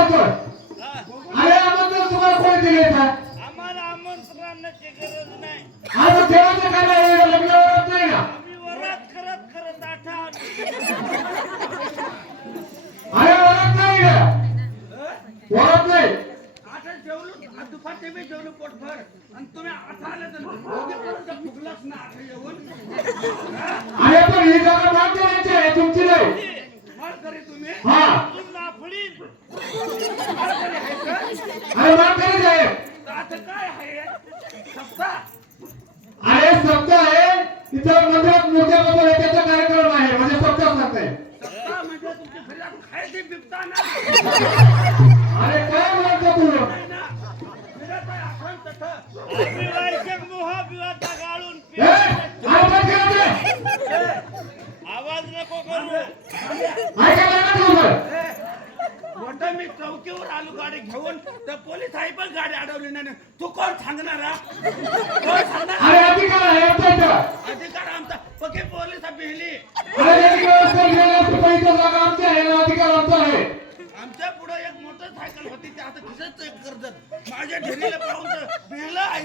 जातोय. अरे आमंत्रण तुम्हाला कोणी दिले का? आम्हाला आमंत्रणाची गरज नाही. आता देवाचं काय नाही, लग्न वरात नाही ना. आम्ही वरात करत आठा अरे वरात नाही ना, वरात नाही. आता जेवलो दुपारचे मी जेवलो पोटभर आणि तुम्ही आता आले तर फुगलाच ना आता येऊन. अरे पण ही जागा माग करायची आहे, तुमची नाही. मार करे तुम्ही हा तुमना फळीन मार करे आहे का? अरे माग करायची आहे. तर आता काय आहे सप्ताह अरे सप्ताह आहे, तिथं मंदिरात मूर्त्या बसवल्या, त्याचा कार्यक्रम आहे, म्हणजे सप्ताह सांगताय. सप्ताह म्हणजे तुमची घरी आपण खायची बिबता ना अरे काय म्हणतो तू? नाही ना फिरत आहे आपण तसं आम्ही वार्षिक मोहाबिवाचा गाळून ए, काय बंद करायचं? आवाज नको करू. ऐकायला नाही तुझं? मोठा मी चौकीवर आलो गाडी घेऊन तर पोलीस आहे पण गाडी अडवली नाही. तू कोण सांगणार हा? कोण सांगणार अरे अधिकार आहे आमच्या इथं. अधिकार आमचा पक्के पोलीस बिहली अरे अधिकार असेल, गेला तर पहिलं जागा आमची आहे ना, अधिकार आमचा आहे. आमच्या पुढे एक मोटरसायकल होती ती आता खिसच करत माझ्या ढेरीला पाहून तर बिहलं आहे.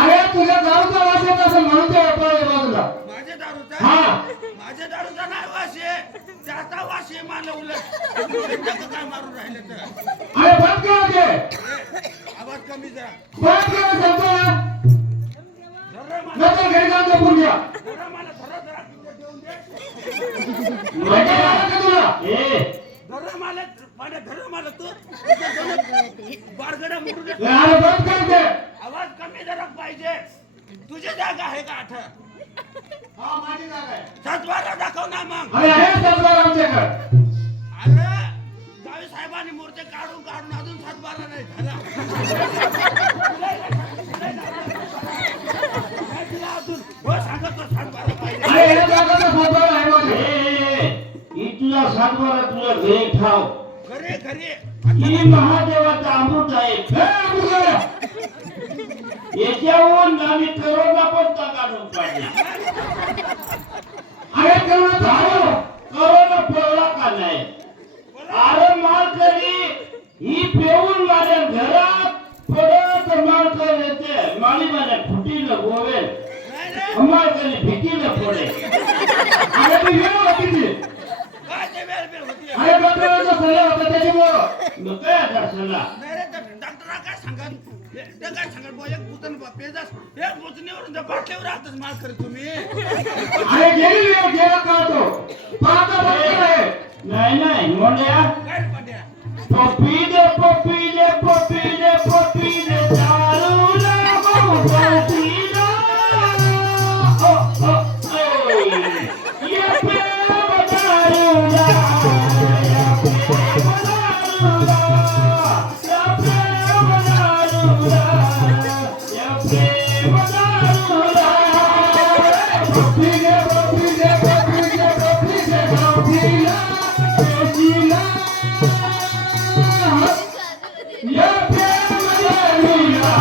अरे तुझ्या दारूचा वास येत असेल म्हणून ते पळाले बाजूला. माझ्या दारूचा हा माझ्या दारूचा नाही वास आहे त्याचा वास आहे मला उलट काय मारून राहिले तर अरे बंद करा ते. आवाज कमी जा बंद करा सांगतो ना. धरा मला नंतर घरी जाऊन झोपून घ्या. धरा मला धरा धरा तिथे देऊन दे ऐकायला आलं का तुला? धरा मला माझ्या धरा मला तू बारगडा मोडून दे. अरे बंद कर ते. आवाज कमी जरा पाहिजे तुझी जागा आहे का आठ हा माझी जागा आहे. सातबारा दाखव ना मग अरे आहे तक्रार आमच्याकडे. अरे जावी साहेबांनी मूर्ती काढून काढून अजून सातबारा नाही झाला काय दिला अजून हो सांगत तो सातबारा पाहिजे अरे हे जागाचा सातबारा आहे माझे. इथला सातबारा तुला घरी ठाव. घरी घरी ही महादेवाचा अमृत आहे. हे अमृतवाला. याच्याहून आम्ही करोना पण काढून काढला. अरे करुणा थांबव. करोना पळला का नाही? अरे मालकरी ही पेऊन माझ्या घरात परत मालकर येते माली माझ्या फुटीला गोवेल नाही रे मालकरी भीतीला पडे. अरे तू ये ना किती. काय ते वेळ वेळ होती अरे डॉक्टरांचा सल्ला होता त्याच्यामुळं. मग काय आता सल्ला? नाही रे डॉक्टरा काय सांगत ते काय सांगत बो एक पुतन पेजास एक पुतणीवरून त्या बाटलीवर राहतच माल कर तुम्ही अरे गेली वेळ गेला कळतो. पाहता बरोबर आहे. नाही नाही मोंड्या काय पाट्या पप्पी दे पप्पी दे पप्पी दे पप्पी दे दारूला बहुपतीला ओ ओ ए ये प्रेम दारूला या प्रेम दारूला या प्रेम दारूला या प्रेम दारूला पप्पी दे पप्पी दे पप्पी दे पप्पी दे पप्पीला. पप्पीला. या प्रेम दारूला.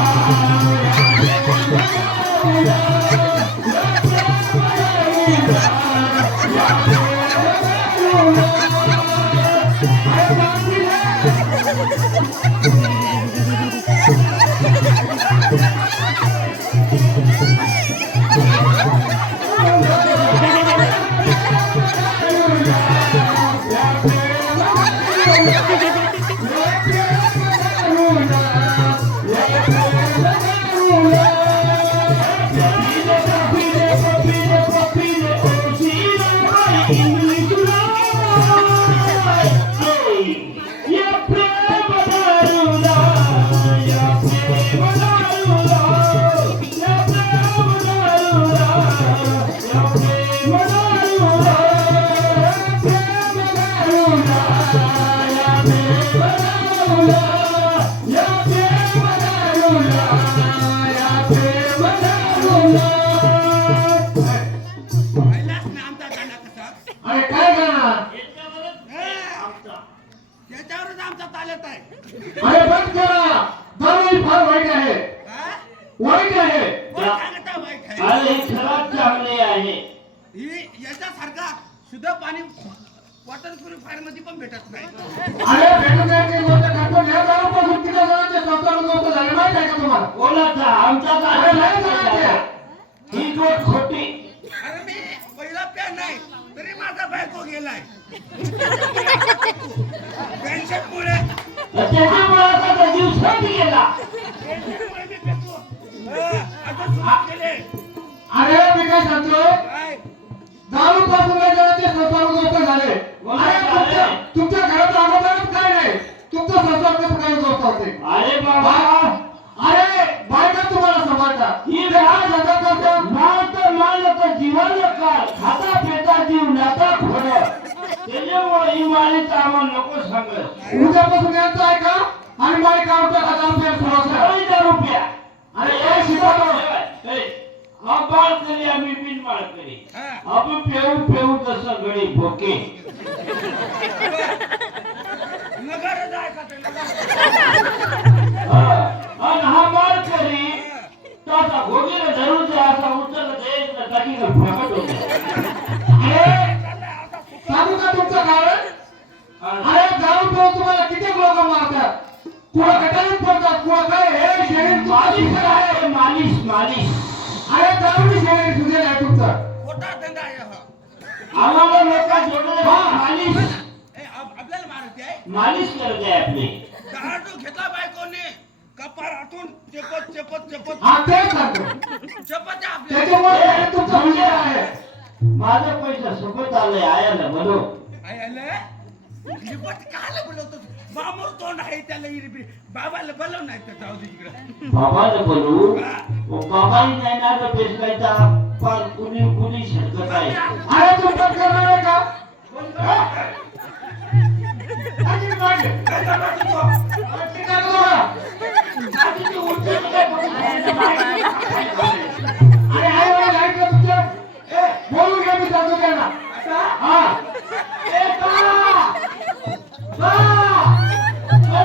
या प्रेम दारूला. या प्रेम दारूला. या प्रेम दारूला. अरे पप्पीला. पहिलाच ना आमचा गाणा कसा अरे काय करणार? त्याच्यावरच आमचा चालत आहे अरे बंद करा. दारू ही फार वाईट आहे. हा? वाईट आहे. कोण सांगत आहे वाईट आहे? अरे खराब चांगले आहे. ही याच्यासारखा शुद्ध पाणी वॉटर प्युरिफायर मध्ये पण भेटत नाही. अरे भेटत नाही ती गोष्ट खातो या दारूपासून किती जणांचे संसार उद्ध्वस्त झाले माहित आहे का तुम्हाला? कोणाचा आमचा अरे नाही का जणांचे. ही गोष्ट खोटी. अरे मी पहिला पॅन नाही तरी माझा बायको गेलाय पेन्शनमुळे. त्याच्यामुळे आता तो दिवसात गेला. पेन्शनमुळे मी पेटलो. आता सुरू केले अरे मी काय सांगतोय काय दारूपासून लय जणांचे संसार उद्ध्वस्त झाले. अरे तुमच्या घरात अगोदरच काय नाही तुमचा संसार कसं काय उद्ध्वस्त होते? अरे बाबा अरे बायका तुम्हाला सांभाळतात ही ते काय धंदा करतात? माल जीवन काळ खाता पेटा जीव नाता खोड त्याच्यामुळे ही मालिका आम्हाला नको सांगत. उद्यापासून यांचं ऐका आणि बायका आमच्या ₹1000 सुरू करा. ₹1000. अरे हे शिकवतो. हा बाळ करी आम्ही बिन बाळ करी हा. आपण पेऊ तसं गडी भोके नगर जाय का ते आणि हा बाळ करी तर आता घोगीला धरून जे असा उचल द्यायचं टाकी फेकत होते. अरे सांगू का तुमचं कारण? अरे दारू पिऊन तुम्हाला किती लोक मारतात कुणा गटारीत पडतात कुणा काय हे शरीर मालिश तुमचं आहे. आहे मालिश. अरे दारूनी शरीर सुजेल आहे तुमचं. खोटा धंदा आहे हा. आम्हाला लोक जोडले मालिश आपल्याला मारत आहे. मालिश करत आहे आपली. दारू घेतला बायकोने कपार आतून चपत हा तेच सांगतो चपत आपल्या त्याच्यामुळे शरीर तुमचं सुजेल आहे. माझा पैसा सोबत आलाय आयाला म्हणू. लिपट काला बोलवतो मामूर तोंड आहे त्याला इरबी बाबाला बोलव नाही तर जाऊ दे तिकडे. बाबाला बोलू बाबाही नाही ना तर पेशकायचा पण कुणी शकत आहे. अरे तुमचं करणार आहे का? आधी मागे. अरे ठीक आहे बघा. आधी तू उचल काय बघू. अरे आहे वाला लाईट का तुमच्या? बोलू घ्या मी सांगतो त्यांना. हा ए बा! बा! बा!